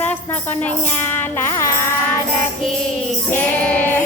Ahora con ella,